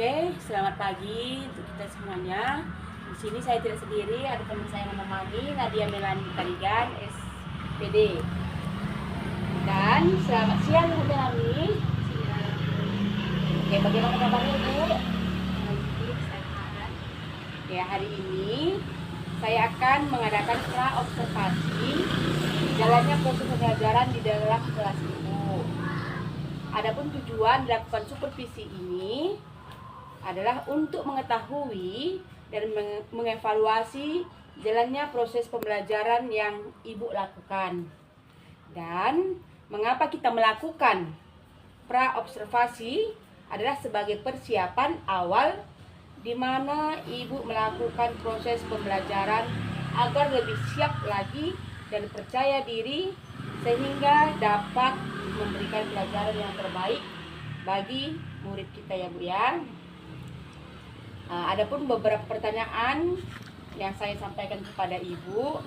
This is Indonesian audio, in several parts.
Oke, selamat pagi untuk kita semuanya. Di sini saya tidak sendiri, ada teman saya yang menemani, Nadia Melani Karigan, SPD. Dan selamat siang Bu Melani. Oke, bagaimana kabarnya Bu? Ya, hari ini saya akan mengadakan pra-observasi jalannya proses pembelajaran di dalam kelas Ibu. Adapun tujuan dilakukan supervisi ini adalah untuk mengetahui dan mengevaluasi jalannya proses pembelajaran yang Ibu lakukan. Dan mengapa kita melakukan pra-observasi adalah sebagai persiapan awal di mana Ibu melakukan proses pembelajaran agar lebih siap lagi dan percaya diri sehingga dapat memberikan pelajaran yang terbaik bagi murid kita ya Bu ya. Adapun beberapa pertanyaan yang saya sampaikan kepada Ibu.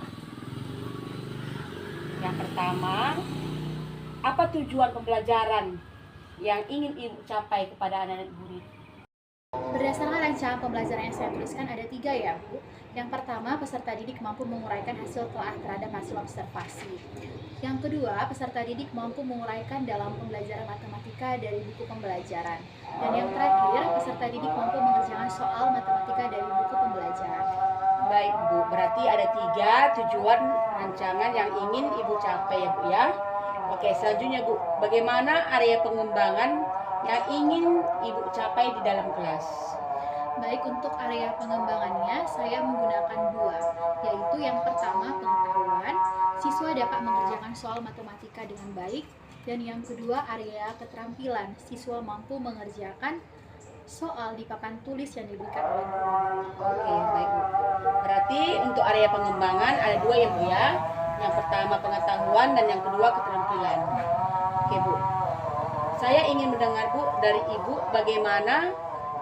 Yang pertama, apa tujuan pembelajaran yang ingin Ibu capai kepada anak-anak murid? Berdasarkan rancangan pembelajaran yang saya tuliskan ada 3 ya Bu. Yang pertama, peserta didik mampu menguraikan hasil telah terhadap hasil observasi. Yang kedua, peserta didik mampu menguraikan dalam pembelajaran matematika dari buku pembelajaran. Dan yang terakhir, peserta didik mampu mengerjakan soal matematika dari buku pembelajaran. Baik Bu, berarti ada 3 tujuan rancangan yang ingin Ibu capai ya Bu ya. Oke, selanjutnya Bu, bagaimana area pengembangan yang ingin Ibu capai di dalam kelas? Baik, untuk area pengembangannya saya menggunakan 2, yaitu yang pertama pengetahuan, siswa dapat mengerjakan soal matematika dengan baik, dan yang kedua area keterampilan, siswa mampu mengerjakan soal di papan tulis yang diberikan oleh guru. Oke, baik Bu. Berarti untuk area pengembangan ada 2 ya Bu ya. Yang pertama pengetahuan dan yang kedua keterampilan. Oke Bu. Saya ingin mendengar Bu dari Ibu bagaimana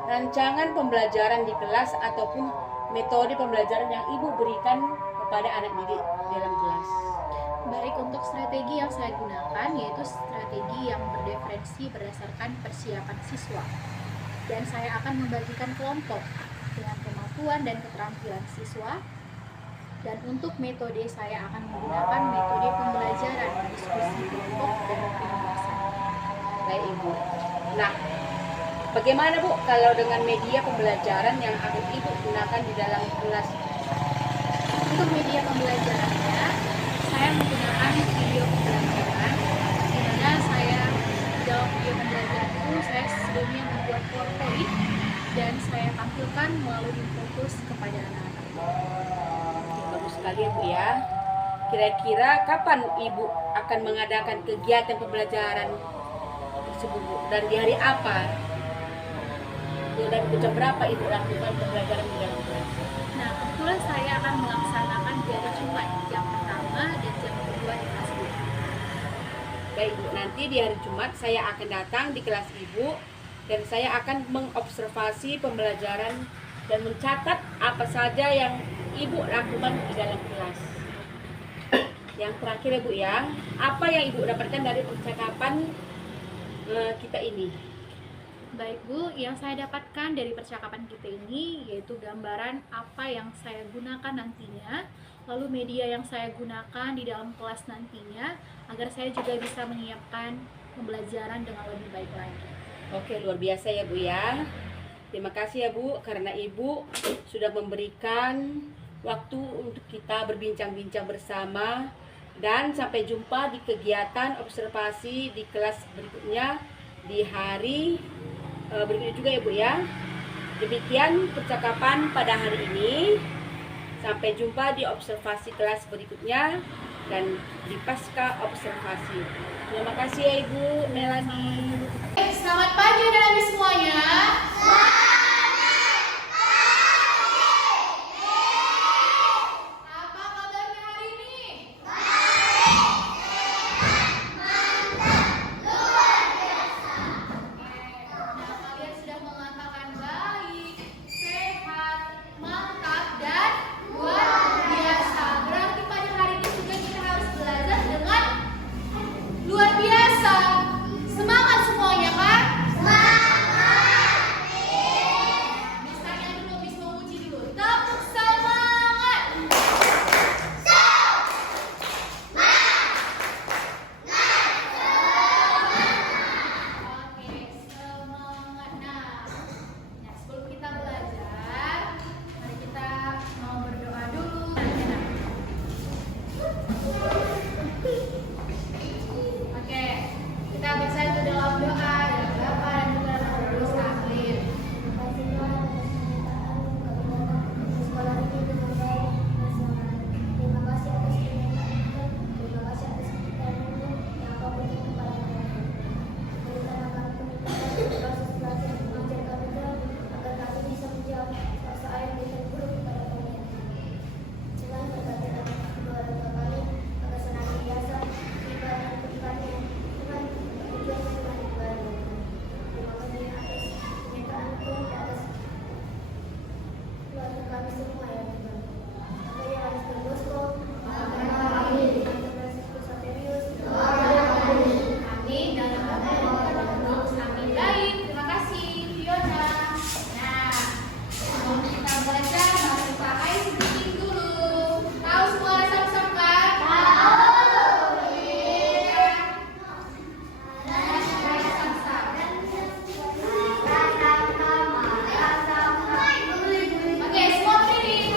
rancangan pembelajaran di kelas ataupun metode pembelajaran yang Ibu berikan kepada anak didik dalam kelas. Baik, untuk strategi yang saya gunakan yaitu strategi yang berdiferensi berdasarkan persiapan siswa. Dan saya akan membagikan kelompok dengan kemampuan dan keterampilan siswa. Dan untuk metode saya akan menggunakan metode pembelajaran, diskusi kelompok, dan penugasan. Baik Ibu. Nah, bagaimana Bu kalau dengan media pembelajaran yang akan Ibu gunakan di dalam kelas? Untuk media pembelajarannya, saya menggunakan video pembelajaran, di mana saya di dalam video pembelajaran itu saya sebelumnya membuat PowerPoint dan saya tampilkan melalui infografis kepada anak-anak. Bagus sekali ya Bu ya. Kira-kira kapan Ibu akan mengadakan kegiatan pembelajaran tersebut Bu? Dan di hari apa? Dan jam berapa Ibu lakukan pembelajaran di dalam kelas? Nah, kebetulan saya akan melaksanakan di hari Jumat, jam pertama dan jam kedua di kelas Bu. Baik Bu, nanti di hari Jumat saya akan datang di kelas Ibu dan saya akan mengobservasi pembelajaran dan mencatat apa saja yang Ibu lakukan di dalam kelas. Yang terakhir ya Bu ya, apa yang Ibu dapatkan dari percakapan kita ini? Baik Bu, yang saya dapatkan dari percakapan kita ini yaitu gambaran apa yang saya gunakan nantinya, lalu media yang saya gunakan di dalam kelas nantinya, agar saya juga bisa menyiapkan pembelajaran dengan lebih baik lagi. Oke, luar biasa ya Bu ya. Terima kasih ya Bu, karena Ibu sudah memberikan waktu untuk kita berbincang-bincang bersama. Dan sampai jumpa di kegiatan observasi di kelas berikutnya di hari berikutnya juga ya Bu ya. Demikian percakapan pada hari ini. Sampai jumpa di observasi kelas berikutnya dan di pasca observasi. Terima kasih ya Ibu Melani. Selamat pagi anak-anak semuanya. Apa kabarnya hari ini? Kalian sudah mengatakan baik, sehat, mantap, dan luar biasa. Berarti pada hari ini juga kita harus belajar dengan luar biasa. Semangat semuanya kan? Semangat! Amin. Dan amin. Baik, terima kasih Fiona. Nah, sebelum kita belajar, mari Pak Ais briefing dulu. Tahu semua sam-sam kan? Tahu. Iya. Nah, sam-sam. Oke, semua briefing.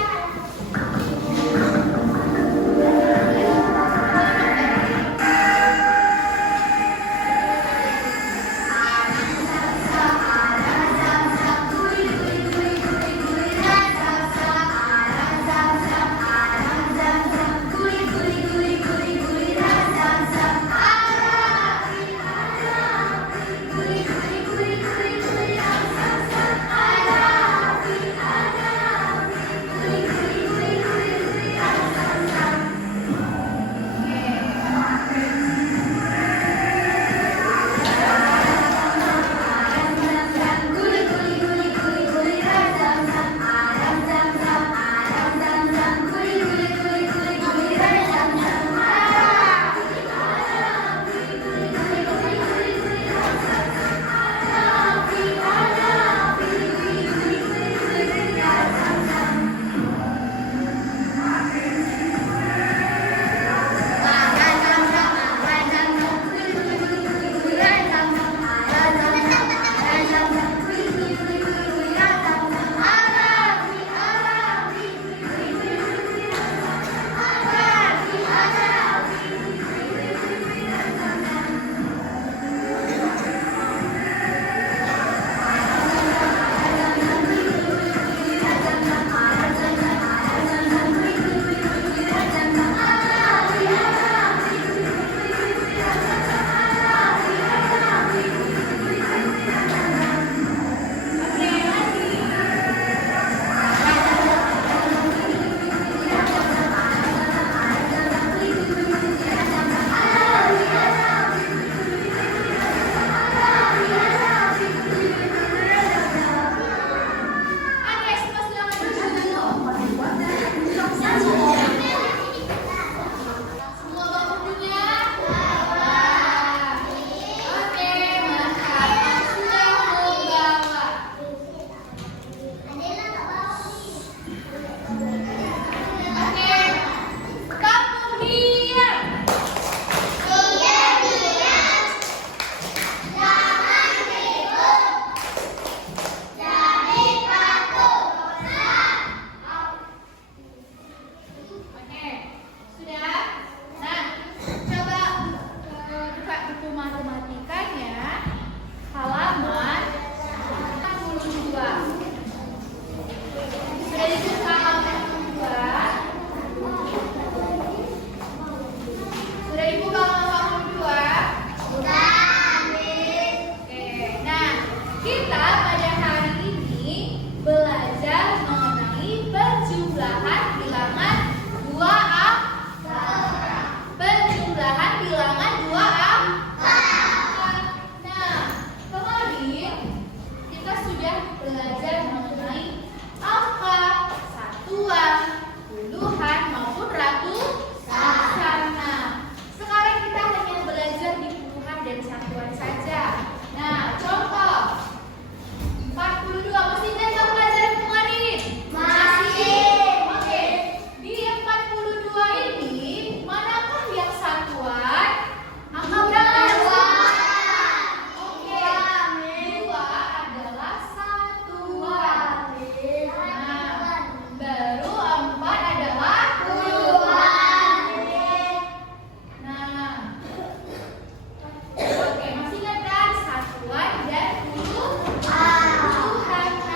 Tuhan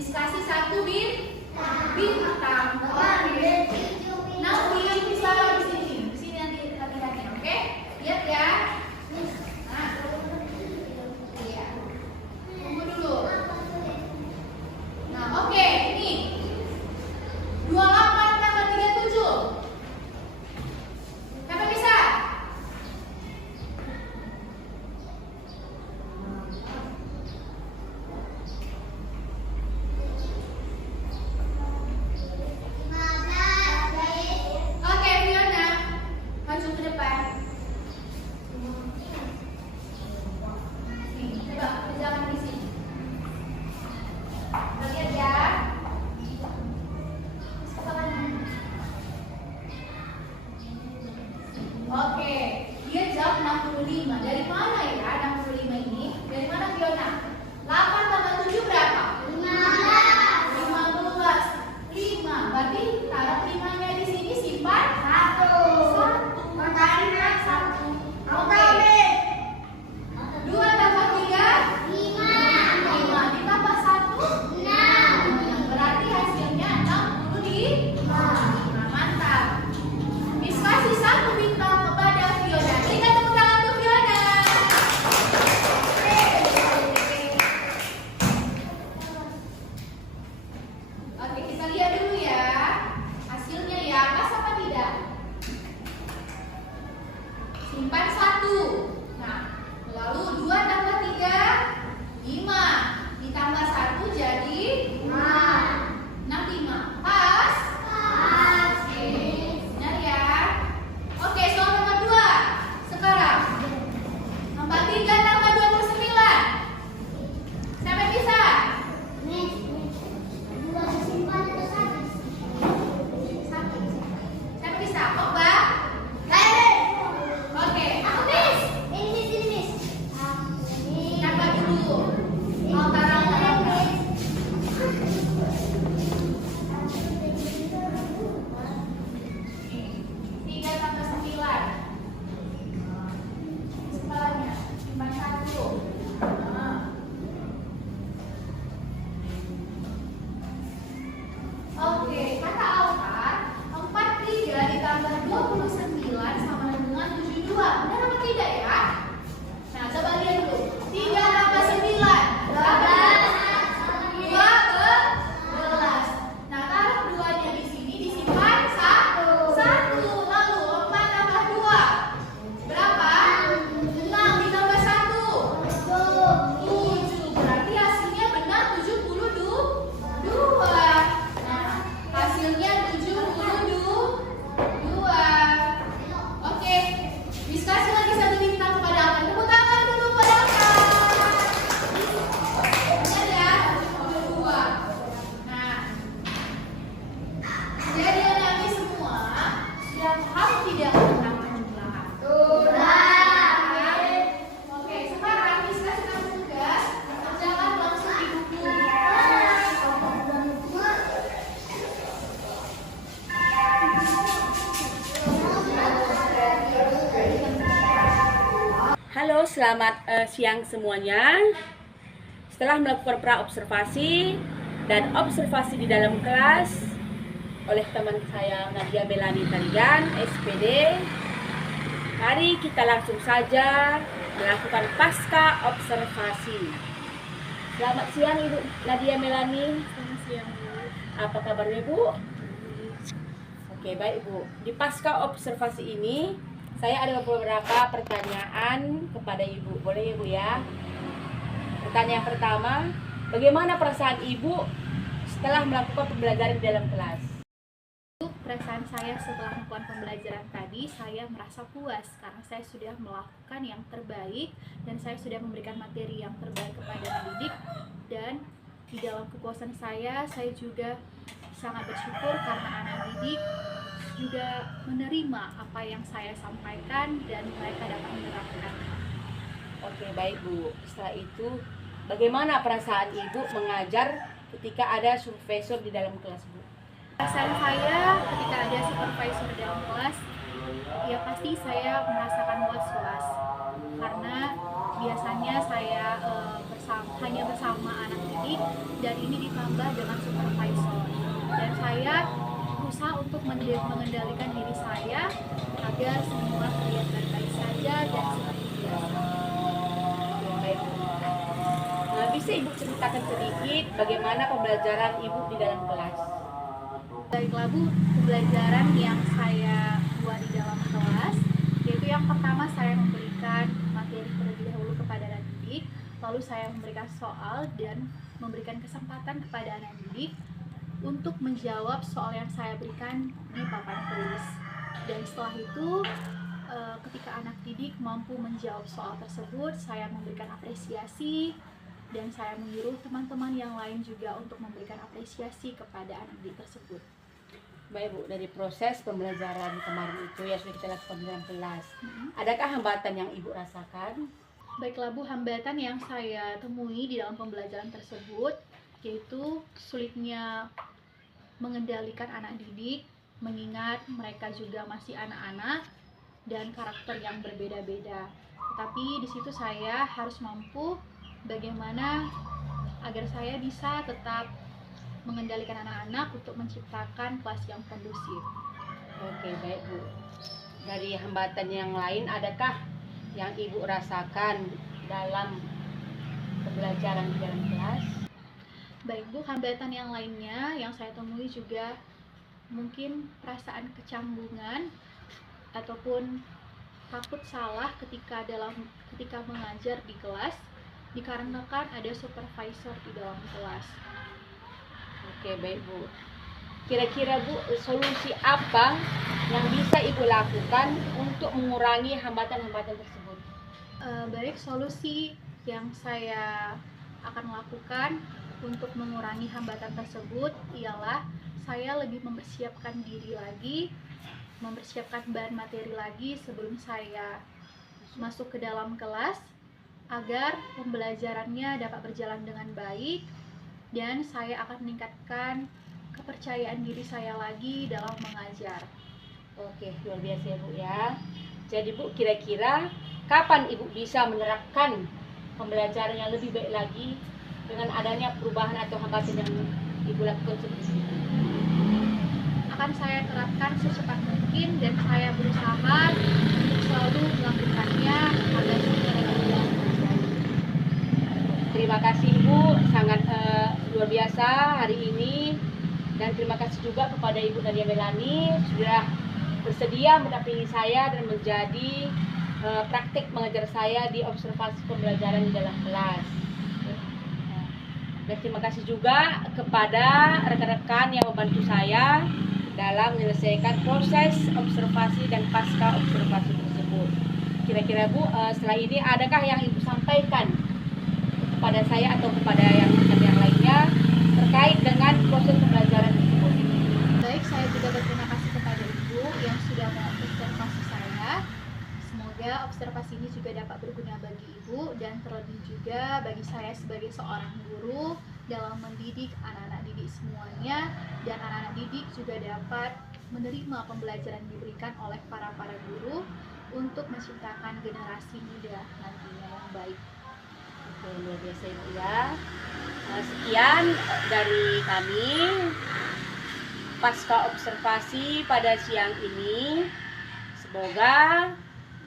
Diskusi 1 bintang. Nanti bisa di sini. Di sini nanti latihannya, oke? Lihat ya. Nah, iya. Tunggu dulu. Nah, oke, ini 28 tambah 37. Siapa bisa? Oke, Fiona, maju ke depan. Nih, coba kerjakan di sini. Lihat ya. Oke, dia jawab 65. Dari mana ya 65 ini? Dari mana Fiona? 8 tambah 7 berapa? 15. 5. Berarti taruh 5-nya di sini, simpan 1. Pertahankan 1. Oke. 2 tambah 3 5 ditambah 1 6. Berarti hasilnya 65. Nah, mantap. Diskusi 1 bintang kepada Fiona. Berikan tepuk tangan untuk Fiona. Oke, kita lihat dulu ya hasilnya ya, pas apa tidak? Simpan 1. Nah, lalu 2 tambah 3 5 ditambah 1 jadi 65. Pas? Oke, benar ya. Oke, soal nomor 2. Sekarang 43 tambah 29. Siapa yang bisa? Siapa bisa? Okba? Oke, aku tambah dulu. Mau taruh berapa? 3 tambah 9. Sekolahnya simpan 1. Oke, kata Altar 43 ditambah 29 sama dengan 72. Benar apa tidak ya? Nah, coba lihat dulu. 3 tambah 9 berapa? 12. Nah, taruh 2-nya di sini, disimpan 1. Lalu 4 tambah 2 berapa? 6 ditambah 1 7. Berarti hasilnya benar 72. Nah, hasilnya 72. Oke, diskusi lagi 1 bintang kepada Alkan. Tepuk tangan dulu pada Alkan. Benar ya? 72. Nah, jadi nanti semua sudah paham tidak tentang penjumlahan? Oke, sekarang diskusi kamu tugas. Kerjakan langsung di buku. Halo, selamat siang semuanya. Setelah melakukan pra-observasi dan observasi di dalam kelas oleh teman saya Nadia Melani Tarigan, SPD, mari kita langsung saja melakukan pasca observasi. Selamat siang Ibu Nadia Melani. Selamat siang, Bu. Apa kabarnya Bu? Oke, baik Bu. Di pasca observasi ini saya ada beberapa pertanyaan kepada Ibu. Boleh ya Bu ya? Pertanyaan pertama, bagaimana perasaan Ibu setelah melakukan pembelajaran di dalam kelas? Perasaan saya setelah melakukan pembelajaran tadi, saya merasa puas karena saya sudah melakukan yang terbaik dan saya sudah memberikan materi yang terbaik kepada pendidik. Dan di dalam kepuasan saya juga sangat bersyukur karena anak didik juga menerima apa yang saya sampaikan dan mereka dapat menerapkan. Oke, baik Bu. Setelah itu, bagaimana perasaan Ibu mengajar ketika ada supervisor di dalam kelas Bu? Perasaan saya ketika ada supervisor dalam kelas, ya pasti saya merasakan was-was karena biasanya saya hanya bersama anak didik, dan ini ditambah dengan supervisor. Dan saya berusaha untuk mengendalikan diri saya agar semua terlihat baik-baik saja dan seperti biasa. Baik, Bu. Nah, bisa Ibu ceritakan sedikit bagaimana pembelajaran Ibu di dalam kelas? Baiklah Bu, pembelajaran yang saya buat di dalam kelas, yaitu yang pertama saya memberikan materi terlebih dahulu kepada anak didik, lalu saya memberikan soal dan memberikan kesempatan kepada anak didik untuk menjawab soal yang saya berikan di papan tulis. Dan setelah itu, ketika anak didik mampu menjawab soal tersebut, saya memberikan apresiasi, dan saya menyuruh teman-teman yang lain juga untuk memberikan apresiasi kepada anak didik tersebut. Baik Bu, dari proses pembelajaran kemarin itu ya sudah kita lakukan di dalam kelas. Adakah hambatan yang Ibu rasakan? Baiklah Bu, hambatan yang saya temui di dalam pembelajaran tersebut yaitu sulitnya mengendalikan anak didik, mengingat mereka juga masih anak-anak dan karakter yang berbeda-beda. Tetapi di situ saya harus mampu bagaimana agar saya bisa tetap mengendalikan anak-anak untuk menciptakan kelas yang kondusif. Oke, baik Bu. Dari hambatan yang lain, adakah yang Ibu rasakan dalam pembelajaran di dalam kelas? Baik Bu, hambatan yang lainnya yang saya temui juga mungkin perasaan kecanggungan ataupun takut salah ketika mengajar di kelas, dikarenakan ada supervisor di dalam kelas. Oke, baik Bu. Kira-kira Bu, solusi apa yang bisa Ibu lakukan untuk mengurangi hambatan-hambatan tersebut? Baik, solusi yang saya akan lakukan untuk mengurangi hambatan tersebut ialah saya lebih mempersiapkan diri lagi, mempersiapkan bahan materi lagi sebelum saya masuk ke dalam kelas agar pembelajarannya dapat berjalan dengan baik, dan saya akan meningkatkan kepercayaan diri saya lagi dalam mengajar. Oke, luar biasa ya Bu ya. Jadi Bu, kira-kira kapan Ibu bisa menerapkan pembelajaran yang lebih baik lagi dengan adanya perubahan atau hambatan yang Ibu lakukan sebelumnya? Akan saya terapkan secepat mungkin, dan saya berusaha untuk selalu melakukannya agar segera tidak terjadi. Terima kasih Ibu, sangat luar biasa hari ini, dan terima kasih juga kepada Ibu Nadia Melani sudah bersedia mendampingi saya dan menjadi praktik mengajar saya di observasi pembelajaran di dalam kelas. Dan terima kasih juga kepada rekan-rekan yang membantu saya dalam menyelesaikan proses observasi dan pasca observasi tersebut. Kira-kira Bu, setelah ini adakah yang Ibu sampaikan kepada saya atau kepada yang lainnya terkait dengan proses pembelajaran tersebut? Baik, saya juga berterima kasih kepada Ibu yang sudah mengobservasi saya. Semoga observasi ini juga dapat berguna bagi Ibu dan terlebih juga bagi saya sebagai seorang guru dalam mendidik anak-anak didik semuanya, dan anak-anak didik juga dapat menerima pembelajaran yang diberikan oleh para guru untuk menciptakan generasi muda nantinya yang baik. Oke, luar biasa Ibu ya. Sekian dari kami pasca observasi pada siang ini. Semoga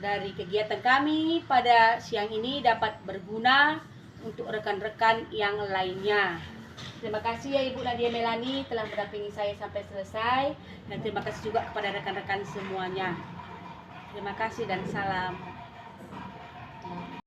dari kegiatan kami pada siang ini dapat berguna untuk rekan-rekan yang lainnya. Terima kasih ya Ibu Nadia Melani telah mendampingi saya sampai selesai, dan terima kasih juga kepada rekan-rekan semuanya. Terima kasih dan salam.